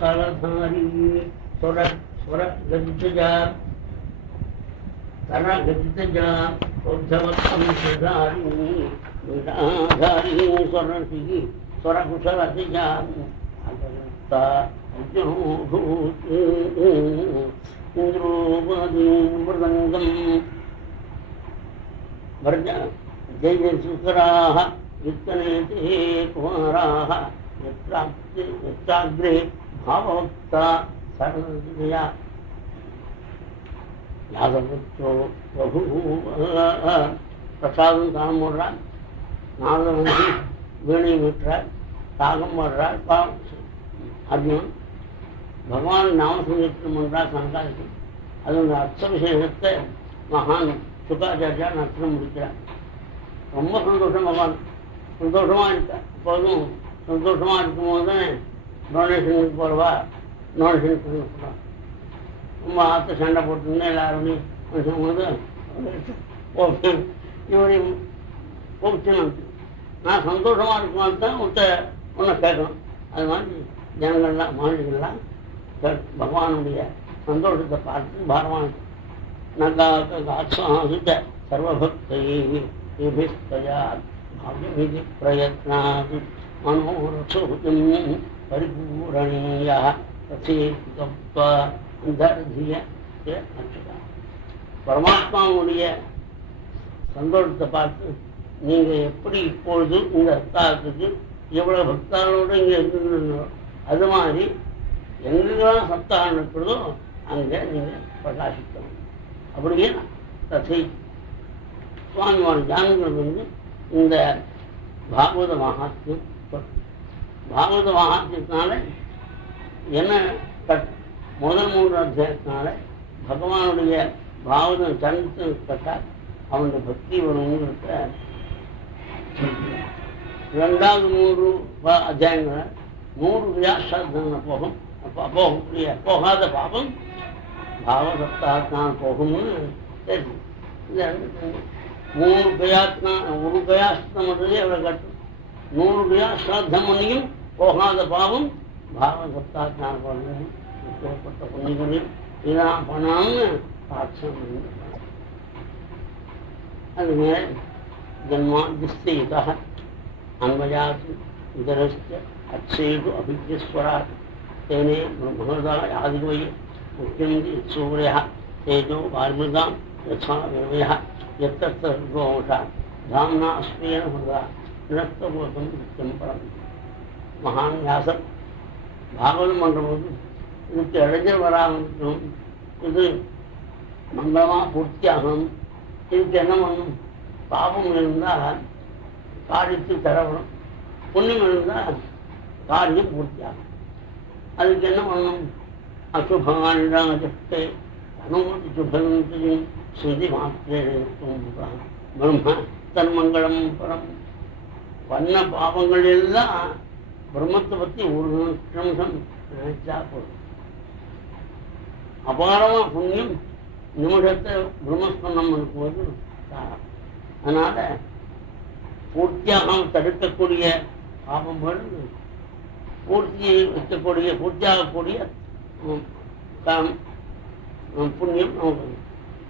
தலதாரி சொர ஸ்வர கதிதஜா தர கதிதஜா உத்தவத்தம்சதாரிணி வீணாதாரிணி ஸ்வரசி ஸ்வரகுஷரதிஜா அகர்த்தா இந்திரோபாதிமிருதங்கம் வர்ஜ ஜெயசுக்கராः வித்தனேதே குமாராः யத்ராக்ரே பாவவக்தா சரதயா யாதவத்தோ பிரபு பிரசாதம் தானம் போடுறார், நாரதன் வந்து வீணை விட்டுறார், தாகம் வர்றார். அர்ஜுனன் பகவான் நாமசங்கீர்த்தனம் பண்ணுறார் சங்காதிக்கு. அது அந்த அர்த்த விசேஷத்தை மகான் சுகாச்சாரியா நர்த்தனம் முடிக்கிறார். ரொம்ப சந்தோஷம், பகவான் சந்தோஷமாக இருக்கார். எப்போதும் சந்தோஷமாக இருக்கும்போது தானே டொனேஷனுக்கு போடுவா, டொனேஷன் சொல்லுவா. ரொம்ப ஆற்ற சண்டை போட்டுருந்தேன் எல்லாருமே போது இவரையும் கோபிச்சணும். நான் சந்தோஷமாக இருக்கும்போது தான் ஒன்றை கேட்கணும். அது மாதிரி ஜனங்கள்லாம் மாநிலங்கள்லாம் பகவானுடைய சந்தோஷத்தை பார்த்து பாரமான நகாசுத்த சர்வபக்தயா பாவ்யமிதி பிரயத்னாது மனோரசோதம் பரிபூரணீயா தசேதிய அச்சுதா. பரமாத்மாவுடைய சந்தோஷத்தை பார்த்து நீங்கள் எப்படி இப்பொழுது இந்த சப்தாகத்துக்கு எவ்வளோ பக்தாளோடு இங்கே இருந்துருந்தோ அது மாதிரி எங்கெல்லாம் சப்தாகம் இருக்கிறதோ அங்கே நீங்கள் பிரகாசிக்கணும். அப்படியே தசை சுவாமியான ஜானங்கள் வந்து இந்த பாகவத மகாத்மியம் பாகவத மகாத்மியத்தினால என்ன முதல் 3 அத்தியாயத்தினால பகவானுடைய பாகவதம் சந்தித்து கட்டால் அவனுடைய பக்தி வருங்கிறத ரெண்டாவது 3 அத்தியாயங்களை 100 வியாசாதன போகும். போகாத பாபம் பாவசப்தாத்தான் போகும்னு தெரியும். இந்த 3 கயாத்னா ஒரு கயாஸ்தம் வந்ததே அவ்வளோ கட்டும். 100 கயாசாத்தம் பண்ணியும் போகாத பாவம் பாவசப்தாத்தான் போகும். ஏற்பட்ட புண்ணியங்களில் இதான் பண்ணான்னு பார்த்து அது மேலே ஜன்மாதிஸ்தேதாக அன்வயாத்து இதரஸ்ய அச்சேது அபிஜஸ்வராத் தேனே பிரம்மதாய ஆதிவய முக்கியந்தி சூரிய தேஜோ வார்மிருதாம் யசா வினய எத்தோஷா தாம்னா அஸ்மேன ஹதா நிரஸ்தபோதம் நித்தியம் பரம். மகான் வியாசர் பாகவதம் பண்ணும்போது இதுக்கு இடைஞ்சல் வராமல் இருக்கணும், இது மங்களமாக பூர்த்தியாகணும். இதுக்கு என்ன பண்ணும்? பாபம் இருந்தால் காரியத்தில் தரப்படும், புண்ணியம் இருந்தால் காரியம் பூர்த்தியாகும். அதுக்கு என்ன பண்ணணும்? அசுபாண்டே அனுமதி சுபந்தையும் ஸ்ருதி மாத்திரே பிரம்ம தன்மங்களம் பரம். பண்ண பாவங்கள் எல்லாம் பிரம்மத்தை பற்றி ஒரு நிமிஷம் நினைச்சா போதும். அபாரமாக புண்ணியம் நிமிஷத்தை பிரம்மஸ்மரணம் இருக்கும்போது காரணம். அதனால பூர்த்தியாக தடுக்கக்கூடிய பாபங்கள் பூர்த்தியை வைக்கக்கூடிய பூர்த்தியாகக்கூடிய புண்ணியம் நமக்கு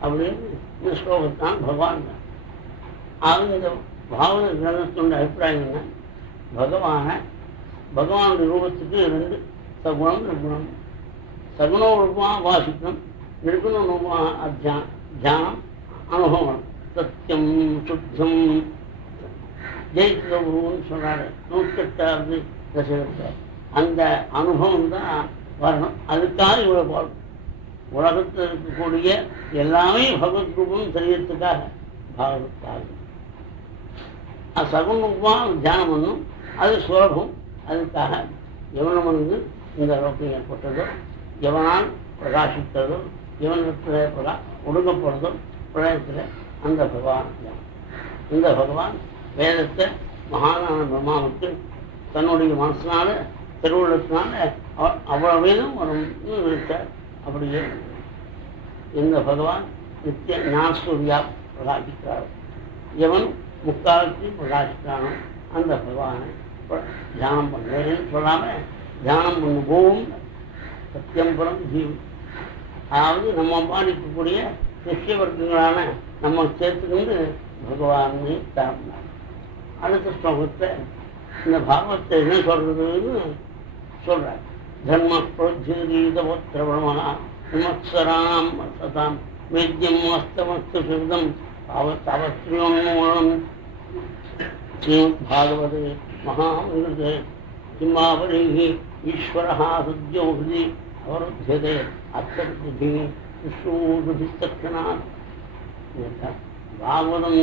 அப்படின்னு இந்த ஸ்லோகத்தான் பகவான். இந்த பாவன கிரகத்தினுடைய அபிப்பிராயம் என்ன? பகவானுடைய ரூபத்துக்கு 2 சகுணம் நிர்குணம். சகுண ரூபமாக வாசிக்கணும், நிர்குண ரூபமாக தியானம் அனுபவம். சத்தியம் சுத்தம் ஜெயித்தவன்னு சொல்றாரு 108வது தசகத்தில். அந்த அனுபவம் தான் வரணும். அதுக்காக இவ்வளோ பாடும். உலகத்தில் இருக்கக்கூடிய எல்லாமே பகவத் ரூபம் தெரியறதுக்காக பாகவத்தாக சகுணமாக தியானம் பண்ணும். அது சுலபம். அதுக்காக எவனம் வந்து இந்த லோகம் ஏற்பட்டதோ, எவனால் பிரகாசித்ததோ, எவனத்தில் ஒடுங்கப்படுறதோ பிரளயத்தில் அந்த பகவான். இந்த பகவான் வேதத்தை மகானான பிரம்மாவுக்கு தன்னுடைய மனசினால திருவுள்ளத்தினால அவ்வளவு வேதம் வரும்னு இருக்கார். அப்படியே இந்த பகவான் நித்திய ஞானசூரியா பிரகாசிக்கிறார். எவன் முக்காலத்தில் பிரகாசிக்கிறானோ அந்த பகவானை தியானம் பண்ணுறேன்னு சொல்லாமல் தியானம் பண்ணுவோம் சத்தியம்பரம் ஜீவன். அதாவது நம்ம பாதிக்கக்கூடிய சிஷ்ய வர்க்கங்களான நம்ம சேர்த்துக்கிண்டு பகவானை தாழ்ந்தார். அடுத்த ஸ்லோகத்தை இந்த பாகவத்தை என்ன சொல்றதுன்னு சொல்றார். தர்ம புரோஜீதோத்திரவணா விமத்சராம் வசதாம் வேத்யம் அஸ்தமஸ்து சிவதம் அவஸ்திரியோன்மூலம் ஸ்ரீமத்பாகவதே மகாமிருதே சிம்மாவளிஹி ஈஸ்வரஹ சுத்யோ ஹிருதி அவருத்தியதே அத்தர்த்திபி விஷ்ணுதக்ஷணாத். பாகவதம்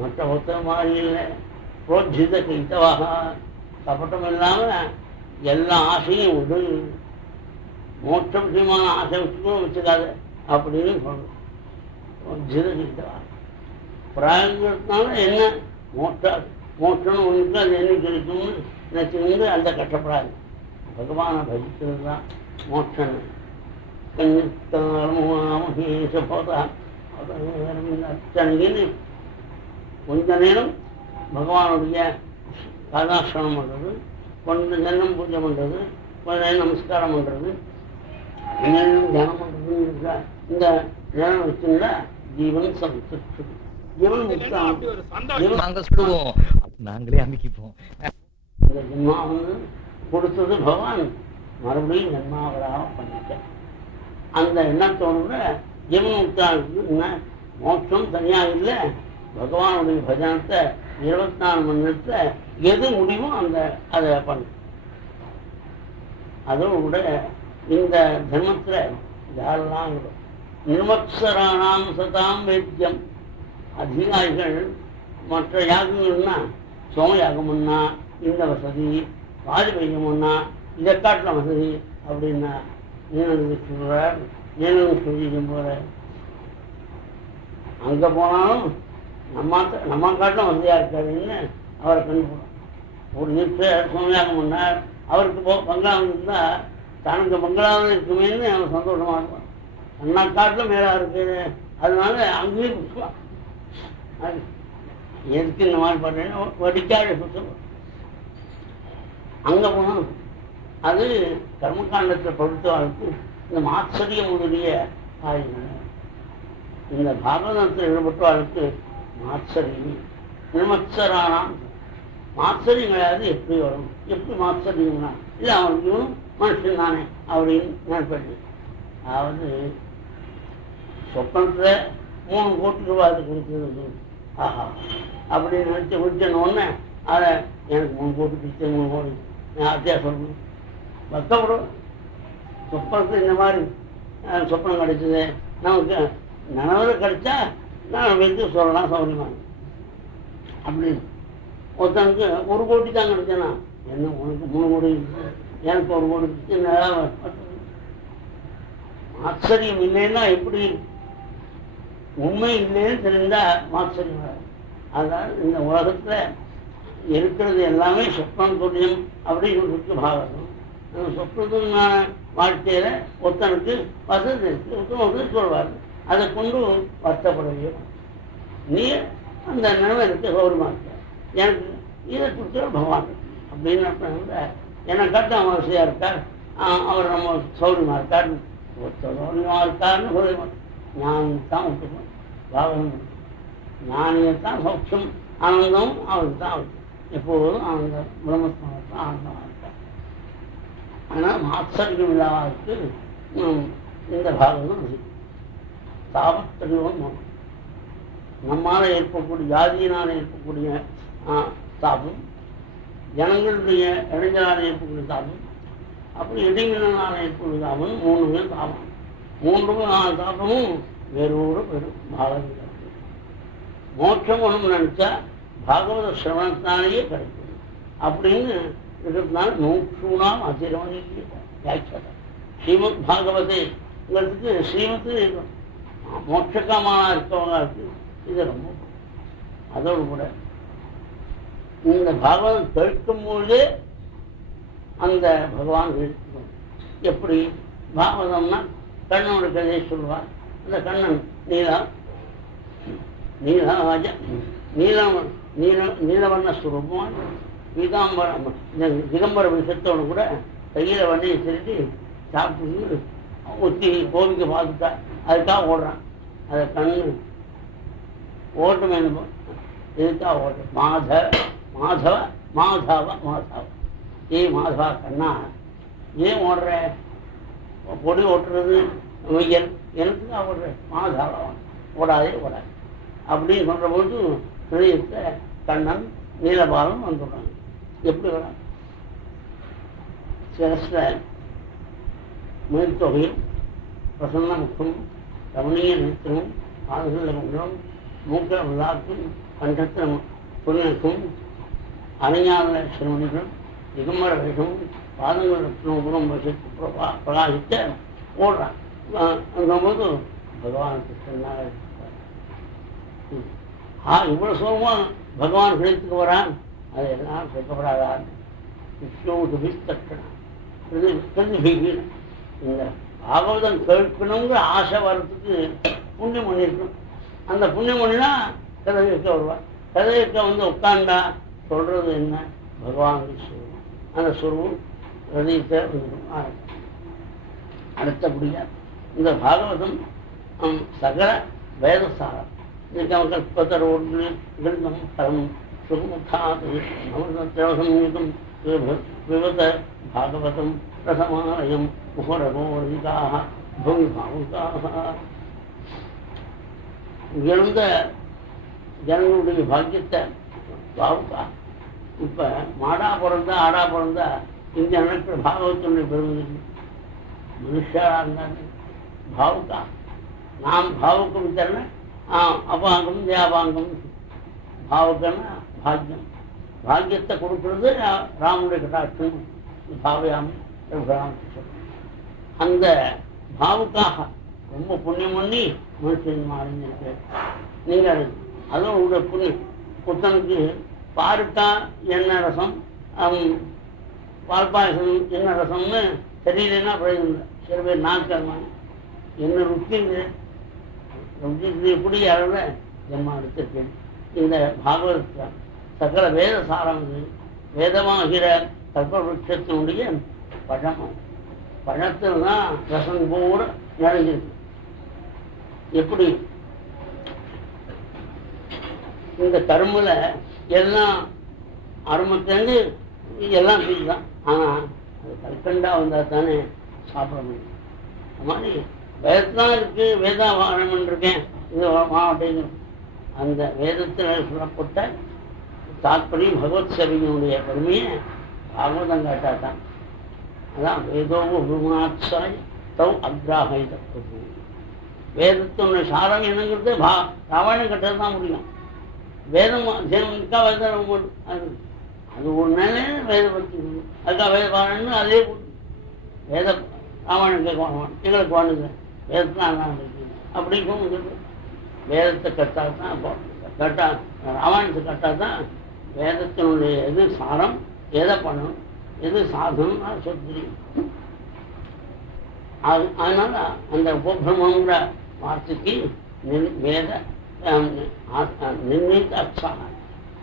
மற்ற ஒத்த மாதிரி இல்லை. புரோஜித கைத்தவாக கபட்டம் இல்லாமல் எல்லா ஆசையும் உண்டு. மோட்ச விஷயமான ஆசை வச்சுக்கோ வச்சுக்காது அப்படின்னு சொல்றோம். புரோஜித கைத்தவாக பிராயத்தினால என்ன மோட்சம்னு ஒன்றுக்கு அது என்ன கிடைக்கும்னு நினைச்சுக்கிட்டு அந்த கஷ்டப்படாது. பகவானை பஜிக்கிறது தான் மோட்சம். கொஞ்ச நேரம் பகவானுடைய கதாசிரமம் பண்ணுறது, கொஞ்ச நேரம் பூஜை பண்ணுறது, கொஞ்ச நேரம் நமஸ்காரம் பண்ணுறது, கொஞ்ச நேரம் தியானம் பண்ணுறது. இந்த நேரம் வச்சிருந்தா ஜீவன் சம்திருப்தி. ஜீவன் நாங்களே அமைக்கிப்போம். இந்த ஜென்மா கொடுத்தது பகவான் மறுபடியும் ஜென்மாவராக பண்ணிட்டேன். அந்த எண்ணத்தோடு ஜீவன் முக்தாளுக்கு மோட்சம் தனியாக இல்லை. பகவானுடைய பஜனத்தை 24 மணி நேரத்தில் எது முடியுமோ அதை பண்ணு. அதோடு கூட இந்த தர்மத்தில் யாரெல்லாம் நிர்மத்சராணாம் சதாம் வேத்தியம். அதிகாரிகள் மற்ற யாகங்கள்னா சோமயாகம் பண்ணா இந்த வசதி, வாஜபேயம் பண்ணா இதை காட்டின வசதி அப்படின்னா நீனது சொல்கிறார். நீனது சொல்லி போகிற அங்கே போனாலும் நம்ம காட்டிலும் வசதியாக இருக்காதுன்னு அவரை கண்டுபிடும். ஒரு நிமிஷம் சோமயாகம் பண்ணார், அவருக்கு பங்களாவில் இருந்தால் தனக்கு பங்களாவில் இருக்குமேன்னு அவன் சந்தோஷமாக இருப்பான். அண்ணா காட்டிலும் மேலாக இருக்குது, அதனால அங்கேயும் புஷ்பம் எதுக்கு இந்த மாதிரி பண்ணுறேன்னு வடிக்காத புத்தகம் அங்கே போனோம். அது கர்மகாண்டத்தை பொறுத்தவரைக்கு இந்த மாத்சரியம் முதலிய காரியங்கள். இந்த பாகவதத்தில் ஈடுபட்டவர்களுக்கு மாத்சரியம் நிர்மத்சரானாம். மாத்சரியம் கிடையாது. எப்படி வரும்? எப்படி மாத்சரியம்னா இல்லை அவனுக்கு மனுஷன் தானே அப்படின்னு நினைப்பது. அதாவது சொப்பனத்தில் 3 கோடி ரூபாய் அது கொடுத்தது. ஆஹா அப்படின்னு நினச்சி குடிச்சோன்னு அதை எனக்கு 3 கோடி கொடுத்து 3 கோடி ஆசையாக சொல்லணும். பக்கப்படும். சொப்பனத்தில் இந்த மாதிரி சொப்பனம் கிடைச்சது நமக்கு நனவில் கிடைச்சா நான் வந்து சொல்லலாம் சௌரியமாக அப்படின்னு. ஒருத்தனுக்கு 1 கோடி தான் கிடைச்சேன்னா என்ன உனக்கு 3 கோடி எனக்கு 1 கோடி கிடைச்சு ஆச்சரியம் இல்லைன்னா எப்படி? உண்மை இல்லைன்னு தெரிந்தா ஆச்சரியம் வராது. அதனால் இந்த உலகத்தில் இருக்கிறது எல்லாமே சொப்பனம் துரியம் அப்படின்னு இருக்கு பாகவதம். அந்த சொப்பனத்துக்கான வாழ்க்கையில் ஒருத்தனுக்கு வசதி இருக்கு, ஒருத்தனுக்கு சொல்வார். அதை கொண்டு வருத்தப்படவே நீ அந்த நிலைமைக்கு சௌரியமாக இருக்க, எனக்கு இதை கொடுக்குற பகவான் அப்படின்னு என்னை காட்ட அவன் வசதியாக இருக்கார், அவர் நம்ம சௌரியமாக இருக்கார், சௌரியமாக இருக்காருன்னு சொல்ல ஞானத்தான் விட்டுப்போம். பாகவதம் ஞானியத்தான் சௌக்கியம் ஆனந்தம் அவருக்கு தான் அவருக்கு எப்போதும் ஆனந்தம் பிரம்மத்தான் ஆனந்தமாக இருக்கார். ஆனால் ஆச்சரியம் இல்லாததுக்கு இந்த பாகவதம் தாபத்தறிவும் நம்மால் ஏற்படக்கூடிய ஜாதியினால் ஏற்படக்கூடிய தாபம், ஜனங்களுடைய இளைஞரால் ஏற்படக்கூடிய தாபம், அப்படி இடைநிலனால் ஏற்படக்கூடிய தாபம் 3 பேர் தாபம். 3 தாபமும் வேறொரு பெரும் பாகவதம். மோட்சம் ஒன்று நினைச்சா பாகவத சிரவணத்தினாலேயே கிடைக்கும் அப்படின்னு இருக்கிறதுனால 100 அதிரவணிக்கு வியாக்கியானம். ஸ்ரீமத் பாகவதேங்கிறதுக்கு ஸ்ரீமத்து இருக்கும். மோட்சக்காமான இருக்கவங்களுக்கு இது ரொம்ப. அதோடு கூட இந்த பாகவதம் கேட்கும் பொழுதே அந்த பகவான் கேட்கும். எப்படி பாகவதம்னா கண்ணனோட கதையை சொல்லுவார். அந்த கண்ணன் நீலராஜ நீலவண்ண சுரூபம் பீதாம்பரம் திகம்பர விஷத்தோடு கூட கையில் வண்டியை திருட்டி சாப்பிட்டு ஒத்தி கோவிக்க பார்த்துட்டா அதுக்காக ஓடுறான். அதை கண்ணு ஓட்டம் என்ன இதுக்காக ஓட்டம். மாதவ ஏய் மாதவா கண்ணா, ஏன் ஓடுற? பொடி ஓட்டுறது வெயில் எனக்குதான் ஓடுறேன். மாதவா ஓடாதே அப்படின்னு சொல்ற போது ஹிருதயத்தை கண்ணன் நீலபாலம் வந்துடுறாங்க. எப்படி வர சிரஸ்ல மேல்தொகையும் பிரசன்ன முகம் ரமணீய நேத்திரமும் காதுகளில் மண்டலம் மூக்கில் விழாக்கும் கண்டத்தில் புரிநக்கும் அணிஞான சிறுமணிகளும் திகம்பர வேஷமும் பாதங்கள் ரத்னபுரம் வசித்து பிரகாசித்த ஓடுறான். அங்கும்போது பகவான் கிருஷ்ணனாக இவ்வளவு சுலபமா பகவான் கிடைத்துக்கு வரான். அது எல்லாம் கேட்கப்படாதான். இந்த பாகவதம் கேட்கணுங்கிற ஆசை வர்றதுக்கு புண்ணியம் பண்ணிருக்கணும். அந்த புண்ணியம் பண்ணினா கதை கேட்க வருவான். கதை கேட்க வந்து உட்காண்டா சொல்றது என்ன? பகவானுடைய சுரூபம். அந்த சுரூபம் ஹிருதயத்தை அடுத்தபடியா இந்த பாகவதம் சகல வேதசாரம் கல்பத்தரோடு கிருந்தம் பரம் சுகமுத்தாது அமிர்தம் விவத பாகவதம் ரசமாலயம் முகரகோதிகாக பூமி பாவுகாக. உயர்ந்த ஜனங்களுடைய பாக்கியத்தை பாவுக்கா. இப்ப மாடா பிறந்தா ஆடா பிறந்தா இந்த நினைக்கிற பாகவத்தினுடைய பெறுவதில்லை. மனுஷாரா இருந்தாங்க பாவுக்கா. நாம் பாவுக்கம் தரல அபாங்கம் தியாபாங்கம். பாவுக்கன்னா பாக்கியம். பாக்கியத்தை கொடுக்கறது ராமனுடைய கட்டாட்சம். பாவையாமி அந்த பாவுக்காக ரொம்ப புண்ணியம் பண்ணி மனுஷன் மாறிஞ்சிருக்கு. நீங்கள் அதுவும் உங்களுடைய புண்ணியம். புத்தனுக்கு பாருக்கா என்ன ரசம், பால் பாயசம் என்ன ரசம்னு தெரியலன்னா பிரயோஜனம் இல்லை. சில பேர் நாட்கள் என்ன ருச்சிங்க எப்படி அளவில் ஜென்மா எடுத்திருக்கேன். இந்த பாகவதத்தில் சகல வேத சாரம் வேதமாகிற கல்பவருஷத்தினுடைய பழம். பழத்தில் தான் ரசம் பூர நிறைஞ்சிருக்கு. எப்படி இந்த கரும்புல எல்லாம் அருமத்திலேருந்து எல்லாம் தான். ஆனால் அது கல்கண்டா வந்தால் தானே சாப்பிட முடியும். அது மாதிரி வேதத்தான் இருக்கு. வேதாவாரணம் இருக்கேன் இது மாவட்டம். அந்த வேதத்தில் சொல்லப்பட்ட தாற்பயம் பகவத் சேவையினுடைய பெருமையை பாகவதம் காட்டாதான். அதான் வேதோ குருநாத்சாய் தவ் அக்ராஹித பிரபு. வேதத்தினுடைய சாரம் என்னங்கிறது ராமாயணம் கட்டது தான் முடியும். வேதம் வேதம் அது ஒரு நிலை வேத பக்தி. அதுக்காக வேத பாராயணம்னு அதே வேத ராமாயணம் கேட்க எங்களுக்கு வாழ்ந்துங்க வேதத்தான் அப்படின்னு வேதத்தை கட்டால் தான் கட்டா ராமாயணத்தை கட்டால் தான் வேதத்தினுடைய எது சாரம், எதை பண்ணணும், எது சாதனம்னா சொல்லி. அதனால அந்த உபபிரமங்கிற வார்த்தைக்கு வேத நிர்ணயித்த அச்சாக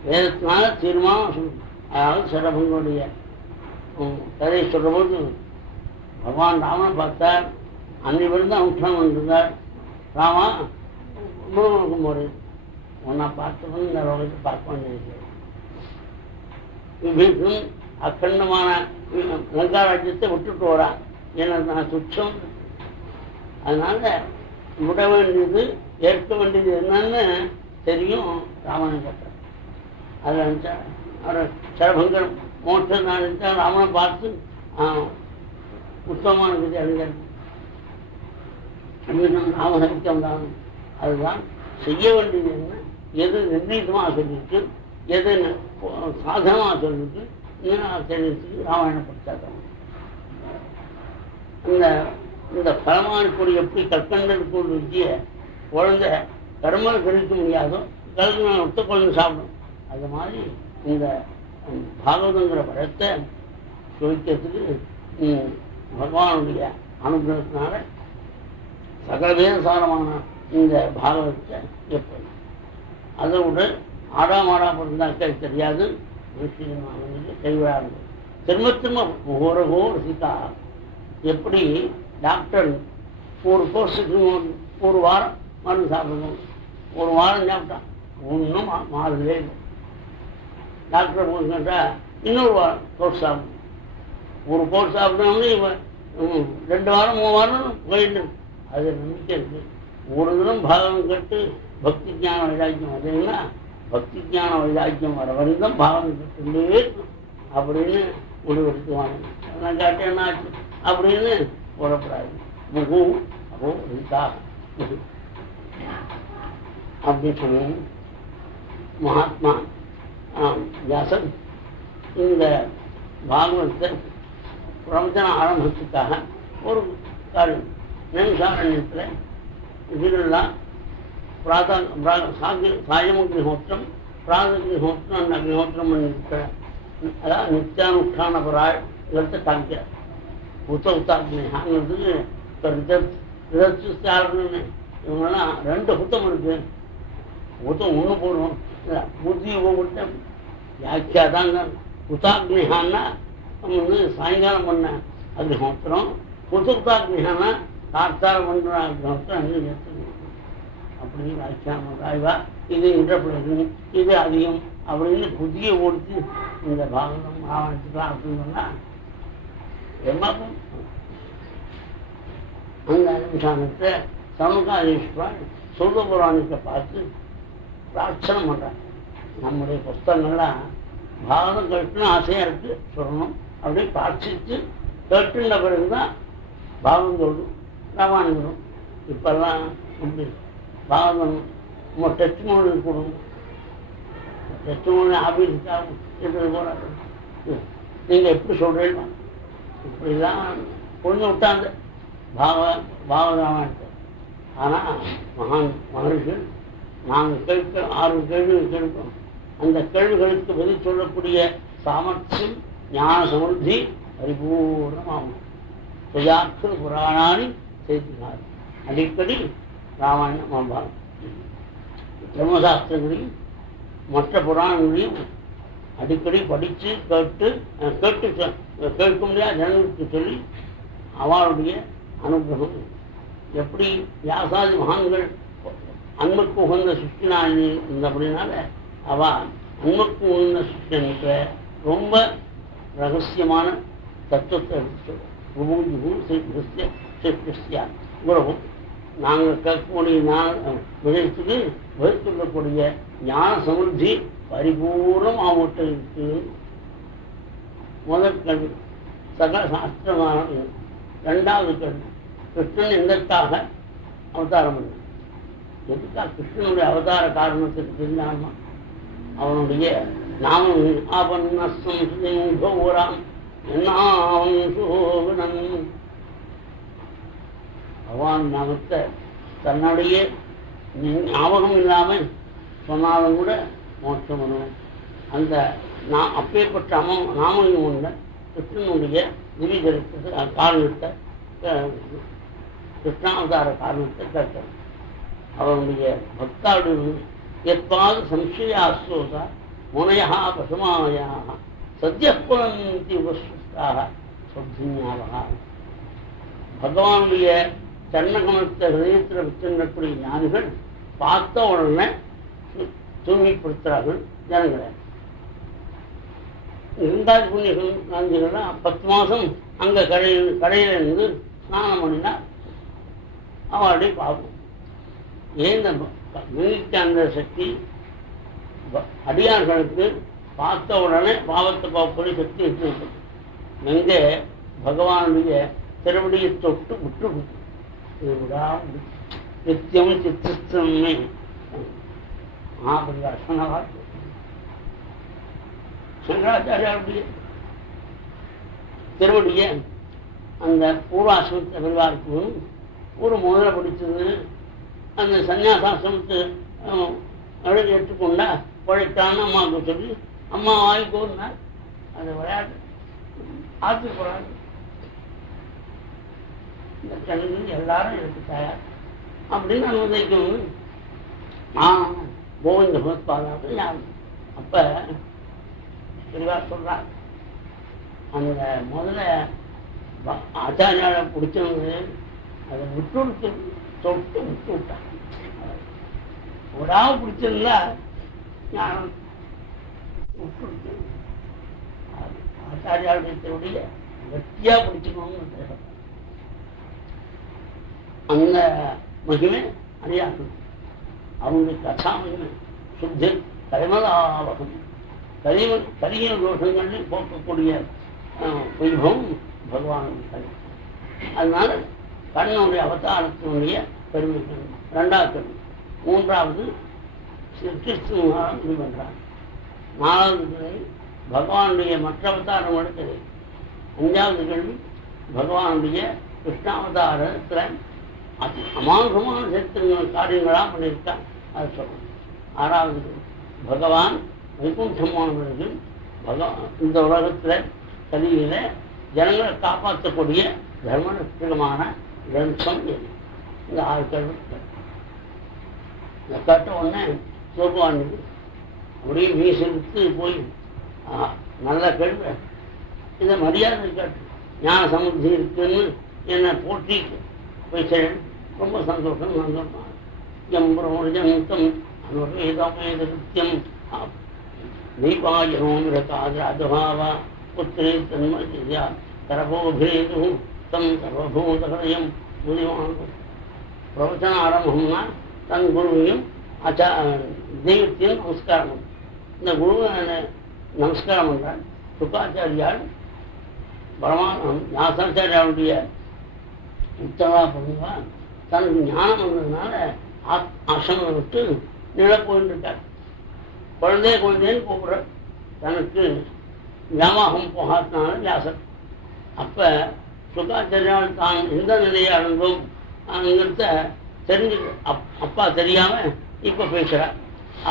வேதத்தினால தீர்மானம் சொல்லணும். அதாவது சிறபங்களுடைய கதையை சொல்றபோது பகவான் ராமனை பார்த்தார். அன்னிலிருந்து அனுஷ்டானம் பண்ணிருந்தார். ராமா முருகனுக்கும் போது ஒன்னா பார்த்து இந்த ரோகத்தை பார்க்க வேண்டியிருக்கிறது. விபீஷன் அக்கண்டமான லங்கா ராஜ்யத்தை விட்டுட்டு வரான். ஏன்னா துச்சம். அதனால விட வேண்டியது ஏற்க வேண்டியது என்னன்னு தெரியும். ராமன் கேட்டார். அதில் நினச்சா அவர் சிறபங்கர் மோட்சம் நான் நினைச்சா ராமனை பார்த்து உத்தமமான விதி அடைஞ்சார். ராமசரிக்கம் தான். அதுதான் செய்ய வேண்டியது என்ன, எது நிர்ணயிதமாக சொல்லிட்டு எது சாதனமாக சொல்லிட்டு தெரிவித்து ராமாயணம் படித்தாங்க. இந்த பரமானுக்குடி எப்படி கற்கண்டனுக்கு வித்திய குழந்தை கர்மல் கழிக்க முடியாதோ கல்வி ஒத்த குழந்தை சாப்பிடும். அது மாதிரி இந்த பாகவதங்கிற படத்தை சுவைக்கிறதுக்கு பகவானுடைய அனுகிரகத்தினால சகலவேதசாரமான இந்த பாகவதத்தை எப்படி அதோட ஆடாமாடா பிறந்தாக்க தெரியாது. கைவிடாது திரும்ப திரும்ப ஓரகோ ரசிக்கா எப்படி டாக்டர் ஒரு கோர்ஸுக்கு ஒரு வாரம் மருந்து சாப்பிடணும், ஒரு வாரம் சாப்பிட்டான் ஒன்றும் மாறுதலே இல்லை. டாக்டர் கேட்டால் இன்னொரு வாரம் கோர்ஸ் சாப்பிடணும், ஒரு கோர்ஸ் சாப்பிட்டோம்னு இவன் 2 வாரம் 3 வாரம் போயிட்டு அது நம்பிக்கை இருக்கு. ஒரு தினம் பாகம் கேட்டு பக்தி ஞான வைராக்கியம் வந்தீங்கன்னா பக்தி ஞான வைராக்கியம் வர வரைக்கும் பாகம் கேட்டுலே இருக்கும் அப்படின்னு முடிவெடுத்துவாங்க. நான் கேட்டேன் என்ன ஆச்சு அப்படின்னு போடக்கூடாது. முகு அப்போ இருக்கா அப்படின்னு சொல்லி மகாத்மா வியாசன் இந்த பாகவத்தை பிரவச்சன ஆரம்பத்துக்காக ஒரு காரியம் நைமிஷாரண்யத்தில் இதெல்லாம் சாயமக்னிஹோத்திரம் பிராதக்னிஹோத்திரம் அக்னிஹோத்திரம் பண்ணிருக்கிற அதாவது நித்தியானுஷ்டான பராயத்தை காமிக்கிறார். புத்தகத்தாக்குங்கிறது இவங்கெல்லாம் 2 புத்தகம் இருக்கு. புத்தகம் ஒன்று போடுவோம் புத்தி போட்டு வியாக்கியா தாங்க. புத்தாக்னிஹான்னா சாயங்காலம் பண்ண அக்னிஹோத்திரம், புத்தகத்தாக்னிஹான்னா கார்த்தாரம் பண்ற அக்னிஹோத்திரம் அப்படின்னு வியாக்கியானம் ஆய்வா இது இன்டர்பிரேஷன் இது அதிகம் அப்படின்னு புதிய ஓடித்து இந்த பாகவதம் ராமாயணத்துக்கலாம் அப்படின்னு சொன்னா எல்லாருக்கும் அந்த அனுஷ்டானத்தை சமுகாதீஸ்வரன் சொல்வ புராணத்தை பார்த்து பிரார்த்தனை பண்றாங்க. நம்முடைய புஸ்தகங்கள்லாம் பாகவதம் கேட்டுன்னு ஆசையா இருக்கு சொல்லணும் அப்படி பிரார்த்தித்து கேட்டுன பிறகுதான் பாகவதம் சொல்லும் ராமாயணம். இப்பெல்லாம் அப்படி பாகவதம் டெஸ்ட் மொழி கொடுங்க, டெஸ்ட் மொழி ஆபீஸுக்காக போறாங்க. நீங்க எப்படி சொல்றீங்க இப்படிதான் கொண்டு விட்டாங்க பாகவதாமத்தை. ஆனா மகர்ஷிகள் நாங்கள் கேட்க 6 கேள்விகள் கேட்போம். அந்த கேள்விகளுக்கு பதில் சொல்லக்கூடிய சாமர்த்தியம் ஞான சமர்த்தி பரிபூர்ணமாகும். சுஜாக்கிர புராணானி செய்தினார். அடிக்கடி ராமாயணம் மகாபாரதம் தர்மசாஸ்திரங்களையும் மற்ற புராணங்களையும் அடிக்கடி படித்து கேட்க முடியாத ஜனங்களுக்கு சொல்லி அவளுடைய அனுகிரகம் எப்படி வியாசாதி மகான்கள் அன்புக்கு உகந்த சிஷ்யனாக இருந்த அப்படின்னால அவ அன்புக்கு உகந்த சிஷ்யன்ற ரொம்ப ரகசியமான தத்துவத்தை எடுத்து குருவும் நாங்கள் கேட்கக்கூடிய விதத்துக்கு வகுத்துள்ளக்கூடிய ஞான சமுத்தி பரிபூர்ணம் அவங்கள்ட்ட இருக்கு. முதல் கல்வி சகல சாஸ்திரமான. 2வது கல்வி கிருஷ்ணன் எதற்காக அவதாரம் பண்ண, எதுக்காக கிருஷ்ணனுடைய அவதார காரணத்துக்கு தெரிஞ்சாமா அவனுடைய நாமம் ஆபன்னாம் பகவான் நாமத்தை தன்னுடைய ஞாபகம் இல்லாமல் சொன்னாலும் கூட மோட்சம் வரும். அந்த அப்பேற்பட்ட நாமம் உள்ள கிருஷ்ணனுடைய திரிதரித்தது காரணத்தை கிருஷ்ணாவதார காரணத்தை கேட்கணும். அவனுடைய பக்தாடு எப்பாவது சம்சயாஸ்ரோதா முனையா பசுமாயாக சத்யப்பலந்தி உபஸ்தாக சொத்திஞாவகா. பகவானுடைய சன்னகமத்தை ஹிருதயத்தில் வச்சிருக்கக்கூடிய ஞானிகள் பார்த்த உடனே தூய்மைப்படுத்துகிறார்கள் ஜனங்களை. 2வது புண்ணியர்கள் காந்திகள்லாம் 10 மாதம் அங்கே கடையில இருந்து ஸ்நானம் பண்ணினா அவளுடைய பாவம். ஏன் அந்த சக்தி அடியார்களுக்கு பார்த்த உடனே பாவத்தை பார்ப்பது சக்தி இருக்கு. எங்கே பகவானுடைய திருவடியை தொட்டு விட்டு நித்தியம் சித்தமே மகாபரிவாசனவாள் சங்கராச்சாரியாருடைய திருவடிய அந்த பூர்வாசிரமத்தை பரிவாருக்கு ஒரு முதல படித்தது. அந்த சன்னியாசாசிரமத்தை ஏற்றுக்கொண்டா பழைத்தான்னு அம்மாவுக்கு சொல்லி அம்மா வாங்கிக்கோன்னார். அந்த விளையாட்டு ஆற்றுக்கு போறாங்க. இந்த கல்வி எல்லாரும் எனக்கு தயார் அப்படின்னு அனுமதிக்கணும். கோவிந்த பகவத்பாதாவுக்கு ஞாபகம். அப்ப தெளிவா சொல்றாங்க. அந்த முதல்ல ஆச்சாரியால பிடிச்சவங்க அதை விட்டு தொட்டு விட்டு விட்டாங்க. விடாம பிடிச்சிருந்தா ஞானம் விட்டு ஆச்சாரியாளுடைய வெட்டியா பிடிச்சுக்கணும்னு அந்த மகிமை அறியாக்கணும். அவங்களுடைய கதா மகிமை சுத்தி கரிமலாவகம் கரிம தோஷங்கள் போக்கக்கூடிய வைபவம் பகவானுடைய கண். அதனால கண்ணனுடைய அவதாரத்தினுடைய பெருமைகள் இரண்டாவது கல்வி. மூன்றாவது கிறிஸ்துவனாக இது பண்றாங்க. நாலாவது கல்வி பகவானுடைய மற்ற அவதாரம் எடுத்தது. அஞ்சாவது கல்வி பகவானுடைய கிருஷ்ணாவதாரத்தில் அமானுகமான சேர்த்து காரியங்களாக பண்ணியிருக்கான், அது சொல்லணும். ஆறாவது பகவான் வைகுண்டமானவர்கள் இந்த உலகத்தில் கலியில ஜனங்களை காப்பாற்றக்கூடிய தர்மரட்சகமான கிரந்தம் எது? இந்த 6 கேள்வி கேட்ட உடனே சொல்வானுக்கு அப்படியே மீசெடுத்து போய் நல்ல கேள்வி, இந்த மரியாதை கேட்டு ஞான சமுத்தி இருக்குன்னு என்னை போட்டி போய் ரொம்ப சந்தோஷம். சந்தோஷம் எம்பிரமோஜந்தம் அனுவேதமேதம் தீபாயோமிரகாஜாதுபாவா புத்திரே தன்மயா சரபோபேது தம் சர்வபூதகயம் முதிவான். பிரவச்சன ஆரம்பம்னா தன் குருவையும் தெய்வத்தையும் நமஸ்காரம் பண்ணும். இந்த குருவை நமஸ்காரம் பண்றார். சுகாச்சாரியால் ஞாசாச்சாரியாவுடைய உத்தரவா பண்ணுவா தனக்கு ஞானம் வந்ததுனால ஆசிரமத்தை விட்டு நில போயிட்டு இருக்கார். குழந்தைன்னு கூப்பிடுற தனக்கு வியாமாகம் போகாதனால வியாசர். அப்ப சுகாச்சாரியால் தான் எந்த நிலையை அடைந்தோம் அங்கிறத தெரிஞ்சு அப்பா தெரியாம இப்ப பேசுறார்.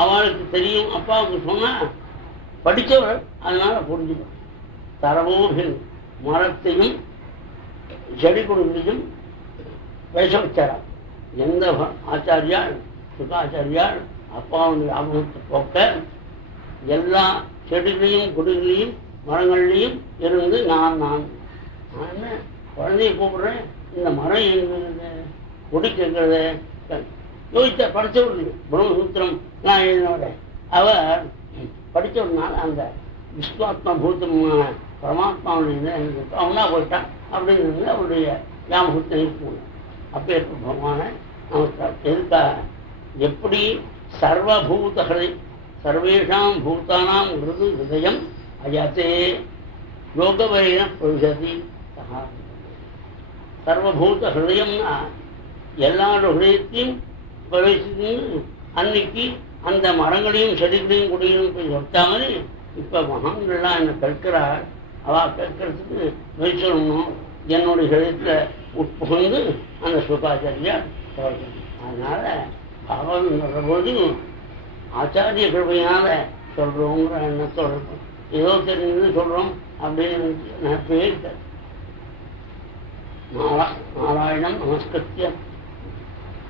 அவளுக்கு தெரியும், அப்பாவுக்கு சொன்னா படித்தவர், அதனால புரிஞ்சுக்கும். தரவோர்கள் மரத்தையும் செடி கொடுக்கையும் பேச வச்சாரா. எந்த ஆச்சாரியால் சுகாச்சாரியால் அப்பாவுடைய ஞாபகத்தை போக்க எல்லா செடிகளையும் கொடிகளையும் மரங்கள்லையும் இருந்து நான் என்ன குழந்தைய கூப்பிடுறேன், இந்த மரம் எங்கிறது கொடி கேட்கறத யோசித்த படித்தவர் பிரம்மசூத்திரம் நான் எழுதினவர அவர் படித்தவர்னால அந்த விஸ்வாத்மா பூத்தமான பரமாத்மாவுடைய அவனா போயிட்டான் அப்படிங்கிறது அவருடைய ஞாபகத்தை போகணும். அப்போ பகவான நமஸ்காரம். எதுக்காக? எப்படி சர்வபூதகளை சர்வேஷாம் பூதானாம் மிருது ஹிருதயம் அயத்தே யோகவரைன பிரவிசதி. சர்வபூத ஹிருதயம்னா எல்லாரோட ஹிருதயத்தையும் பிரவேசித்து அன்னைக்கு அந்த மரங்களையும் செடிகளையும் குடிகளையும் போய் வச்சா மாதிரி இப்போ மகான்கள்லாம் என்னை கற்கிறாள். அவள் கற்கிறதுக்கு முயற்சிடணும். என்னுடைய ஹிருதயத்தில் உட்புகுந்து அந்த சுகாச்சாரியா சொல்றேன். அதனால பகவான் சொல்றபோது ஆச்சாரிய கிருபையினால சொல்றோங்கிற எண்ணத்தோட இருக்கும். ஏதோ தெரிஞ்சது சொல்றோம் அப்படின்னு நினைப்பே இருக்காது. நாராயணம் நமஸ்கிருத்திய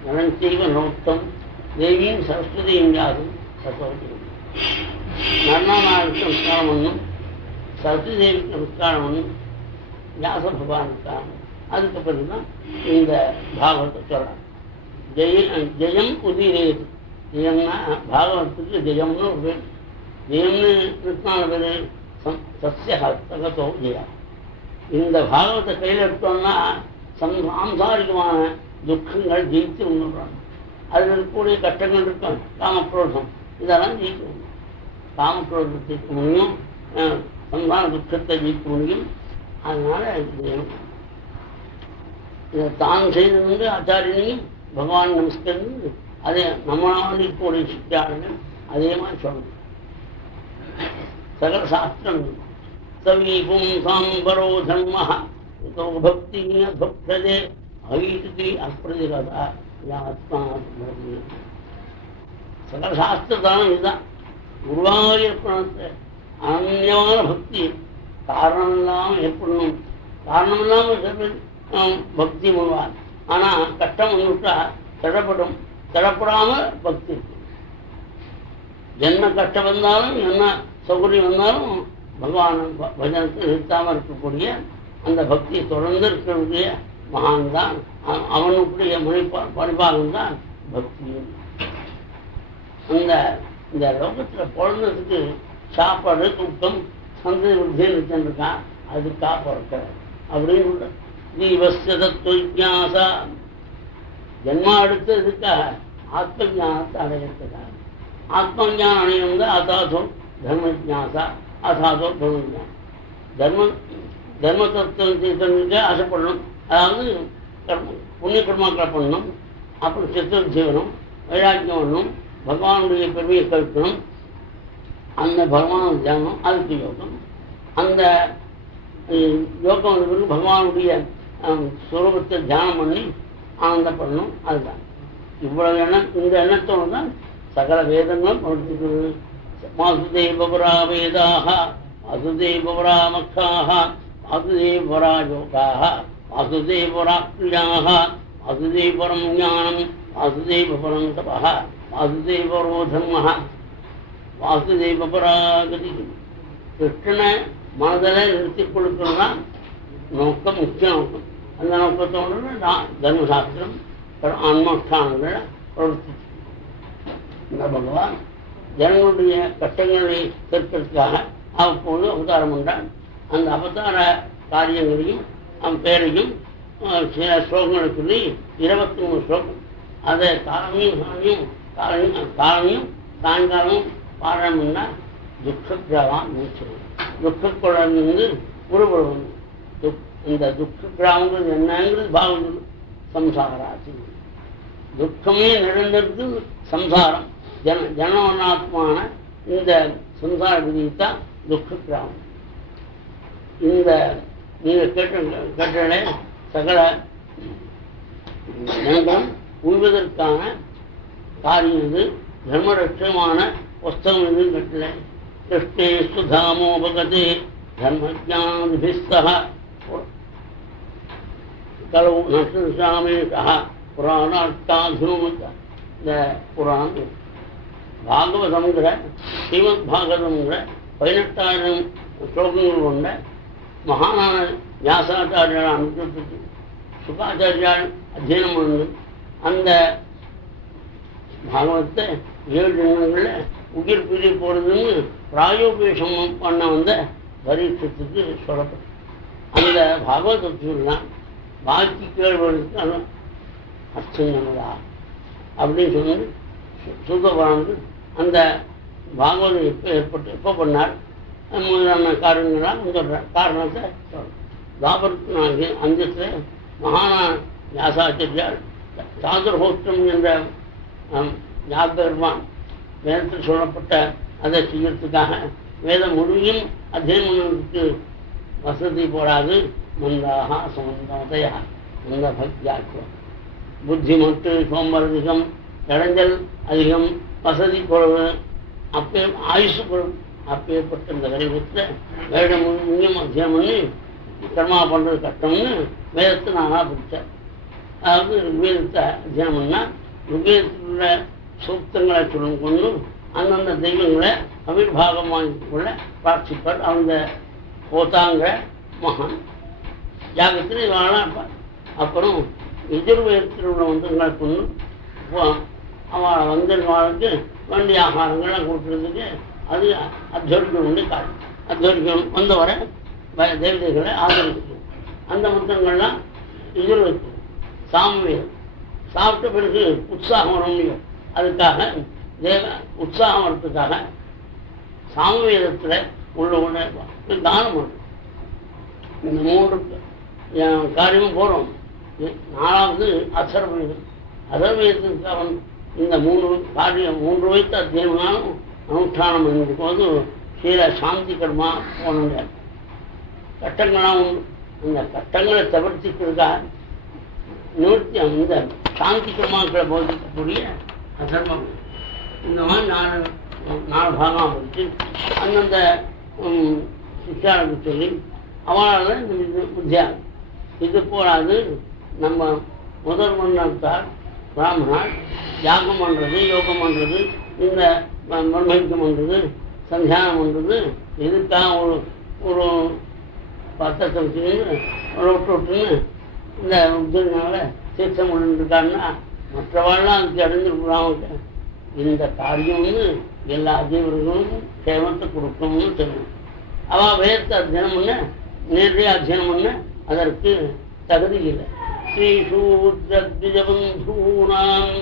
நலஞ்செய்வ நோக்கம் தேவியும் சரஸ்வதியும் யாரும் சரஸ்வதி நர்மநாளுக்கு நமஸ்காரம் பண்ணும், சரஸ்வதி தேவிக்கு நமஸ்காரம் பண்ணும், வியாச பகவானுக்காக. அதுக்கு பிறகுதான் இந்த பாகவத்தை சொல்றாங்க. ஜெயம் உதிரேது. ஜெயம்னா பாகவத்துக்கு ஜெயம்னு ஒரு பேர். ஜெயம்னு கிருஷ்ணான பேர் சசிய ஹஸ்தகத்தோ ஜெயா. இந்த பாகவத்தை கையில் எடுத்தோம்னா சாம்சாரிகமான துக்கங்கள் ஜெயித்து வந்துடுறாங்க. அதில் இருக்கக்கூடிய கஷ்டங்கள் இருக்கும், காமக்ரோதம், இதெல்லாம் ஜெயிக்க முடியும். காமக்ரோதத்தை ஜெயிக்க முடியும், சந்தான துக்கத்தை ஜெயிக்க முடியும். அதனால இதை தான் செய்து ஆச்சாரியனையும் பகவான் நமஸ்கரித்து அதே நம்மளால் இருக்கக்கூடிய சித்தியாளர்கள் அதே மாதிரி சொல்லணும். சகல சாஸ்திரம் சவீபும் சாம்பரோ தர்ம பக்தி பக்ததே அவைத்து அப்பிரதிகதா ஆத்மா. சகல சாஸ்திரத்தான இதுதான் குருவாக ஏற்படுத்த அந்நியமான பக்தி காரணம் இல்லாமல் ஏற்படணும். காரணம் இல்லாமல் பக்தி பண்ணுவார். ஆனா கஷ்டம் வந்துட்டா திடப்படும். திடப்படாம பக்தி இருக்கு. என்ன கஷ்டம் வந்தாலும் என்ன சௌகரியம் வந்தாலும் பகவான் பஜனத்தை நிறுத்தாமல் இருக்கக்கூடிய அந்த பக்தியை தொடர்ந்து இருக்கிற மகான் தான் அவனுடைய பரிபாகம் தான் பக்தி. இந்த லோகத்தில் பிறந்ததுக்கு சாப்பாடு தூக்கம் சந்ததி விருத்தின்னு வச்சுருக்கான், அதுக்காக பிறக்க அப்படின்னு தீவசதத்வஜாசா ஜென்மா எடுத்ததுக்காக ஆத்ம ஜானத்தை அடையிறதுக்காக. ஆத்ம ஜானம் அடையும் அசாதோ தர்ம ஜாசா அசாதோ தர்ம தர்ம தத்துவத்தை ஆசைப்படணும். அதாவது புண்ணிய கர்மாக்களை பண்ணணும், அப்புறம் சித்த ஜீவனம் வைராக்கியம் பண்ணணும், பகவானுடைய பெருமையை கற்கணும். அந்த பகவான் தியானம் அதுக்கு யோகம். அந்த யோகம் வந்து பிறகு பகவானுடைய சுரூபத்தை தியானம் பண்ணி ஆனந்தப்படணும். அதுதான் இவ்வளவு எண்ணம். இந்த எண்ணத்தோடு தான் சகல வேதங்களும் பிரவர்த்திக்கிறது. வாசுதேவபுரா வேதாக, வாசுதேவபுரா மக்காக, வாசுதேவபுரா யோகாக, வாசுதேவபுரா கிரியாக, வாசுதேவபுரம் ஞானம், வாசுதேவபுரம் தபः, வாசுதேவபுரோ தர்மः, வாசுதேவபுராகதி. கிருஷ்ணனை மனதில் நிறுத்தி கொடுக்கிறது தான் நோக்கம், முக்கிய நோக்கம். அந்த நோக்கத்தோடு தர்மசாஸ்திரம் ஆன்மாஷ்டானங்களை பிரவர்த்திச்சு. இந்த பகவான் ஜனங்களுடைய கஷ்டங்களை தீர்க்கிறதுக்காக அவ்வப்போது அவதாரம் கொண்டான். அந்த அவதார காரியங்களையும் அவன் பேரையும் சில ஸ்லோகங்களை சொல்லி 23 ஸ்லோகம். அதை காலமையும் சாயங்காலமும் பாராயணம்னா துக்ககிராமம் மூச்சு. துக்கக்குழந்து உருவம். இந்த துக்ககிராமங்கிறது என்னங்கிறது பாவம். சம்சாராசி துக்கமே நிறைந்திருக்கு சம்சாரம். ஜனவனாத்மான இந்த சம்சார விதித்தான் துக்ககிராமம். இந்த நீங்கள் கேட்டே சகல ஜனங்களும் உள்வதற்கான காரியம் இது. தர்மரட்சமான புஸ்தகம் இது கட்டளை. கிருஷ்ணே சுதாமோபகதே தர்மஜானிபிஸ்தஹ கலவு நஷ்டாமேஷா புராணாஷ்டாதுரும. இந்த புராணம் பாகவதங்கிற ஸ்ரீமத் பாகவதங்கிற 18,000 ஸ்லோகங்கள் கொண்ட மகானான வியாசாச்சாரியால் அனுப்பிட்டு சுகாச்சாரியால் அத்தியனம் பண்ணு. அந்த பாகவத்தை 7 தினங்களில் உயிர் பிரி போடுறதுன்னு பிராயோபேஷம் பண்ண வந்த பரீட்சத்துக்கு சொல்லப்படும். அந்த பாகவதத்தில் தான் பாக்கி கேள்வர்களுக்கு அர்த்தங்களா அப்படின்னு சொன்னது சூதபுராணத்து. அந்த பாகவதம் எப்போ பண்ணார் முதலான காரணங்களாக சொல்கிற காரணத்தை சொல்கிறேன். தாபரத்து அந்தத்தில் மகானா வியாசாச்சாரியால் சாதுர்ஹோத்திரம் என்ற யாகர்வான் வேதத்தில் சொல்லப்பட்ட அதை செய்யறதுக்காக வேதம் முழுமையும் அத்தியனம் பண்ணுறதுக்கு வசதி போடாது. மந்தாக சமந்தமதையா மந்த பக்தியாக்குவோம். புத்தி மட்டும் சோம்பரதிகம், இடைஞ்சல் அதிகம், வசதி குறைவு, அப்பே ஆயுசு குறைவு. அப்பேற்பட்ட இந்த கலியுகத்தில் வேடம் முழுமையும் அத்தியனம் பண்ணி கர்மா பண்ணுறது கஷ்டம்னு வேதத்தை நானாக பிடிச்சேன். அதாவது ருக்வேதத்தை அத்தியனம் பண்ணால் ருக்வேதத்தில் உள்ள சூக்தங்களை சொல்லும் கொண்டு அந்தந்த தெய்வங்களை அவிர்வாகம் வாங்கிக்கொள்ள பிரார்த்திப்பார். அந்த போதாங்கிற மகான் யாகத்தில் இதெல்லாம் இருப்பார். அப்புறம் எதிர்வேதத்தில் உள்ள மந்திரங்களை கொண்டு அவளை வந்திருவாளுக்கு வேண்டிய ஆகாரங்கள்லாம் கொடுக்குறதுக்கு அது அத்தியோரிக்கணும். காரணம் அத்தியோரிக்கணும் வந்தவரை தேவதைகளை ஆதரிக்கணும். அந்த மந்திரங்கள்லாம் எதிர்வேதம் சாமவேதம். சாப்பிட்ட பிறகு உற்சாகம் வர முடியும். அதுக்காக உற்சாகம் வர்றதுக்காக சாமவேதத்தில் உள்ள தானம் பண்ணும். இந்த 3 காரியமும் போகிறோம். 4வது அசர்வேதம். அசர்வேதத்துக்கு அவன் இந்த 3 காரியம் 3 வைத்து அத்தியனாலும் அனுஷ்டானம் பண்ணும் போது சீர சாந்தி கர்மா போனங்க கட்டங்களாம் உண்டு. அந்த கட்டங்களை தவிர்த்திக்கிறதுக்காக நிவர்த்தி இந்த சாந்தி கர்மாக்களை போதிக்கக்கூடிய அதர்மம். இந்த மாதிரி 4 பாகமாக பிடிச்சி அந்தந்த சிஷ்யாவுக்கு சொல்லி அவனால் இந்த புத்தியாகும். இது போராது நம்ம முதல் மன்னத்தால் பிராமணால் யாகம் பண்ணுறது, யோகம் பண்ணுறது, இந்த பிரம்மயுத்தம் பண்ணுறது, சந்தியானம் பண்ணுறது, இதுக்காக ஒரு பத்தத்தை வச்சுன்னு விட்டுன்னு இந்த உத்தினால தீர்த்தம் இருக்கான்னா மற்றவாழ்லாம் அதுக்கு அடைஞ்சிருக்கிறாங்க. இந்த காரியம்னு எல்லா ஜீவர்களும் சேமத்தை கொடுக்கணும்னு தெரியும். அவன் வேதத்தை அத்தியனம் பண்ண நேரடியாக அத்தியனம் பண்ண அதற்கு தகுதி இல்லை. ஸ்ரீசூத்ரத்விஜபந்தூனாம்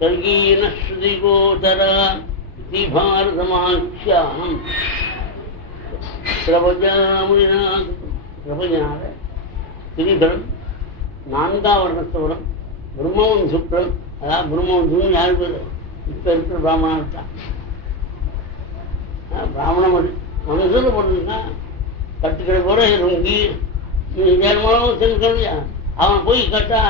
கர்கீன ஸ்ருதி கோதரா பாரதமாட்சியானம் பிரபஜனால திரிகரம் 4ஆம் வர்ணத்தவரம் பிரம்மவன் சுக்ரன். அதாவது பிரம்மவன் யாரு பேர்? இப்போ இருக்கிற பிராமணன் தான். பிராமண மனுஷன் போட்டுருந்தா கட்டுக்கடை போகிற ருங்கி ஏழு மூலம் செஞ்சு அவன் போய் கட்டா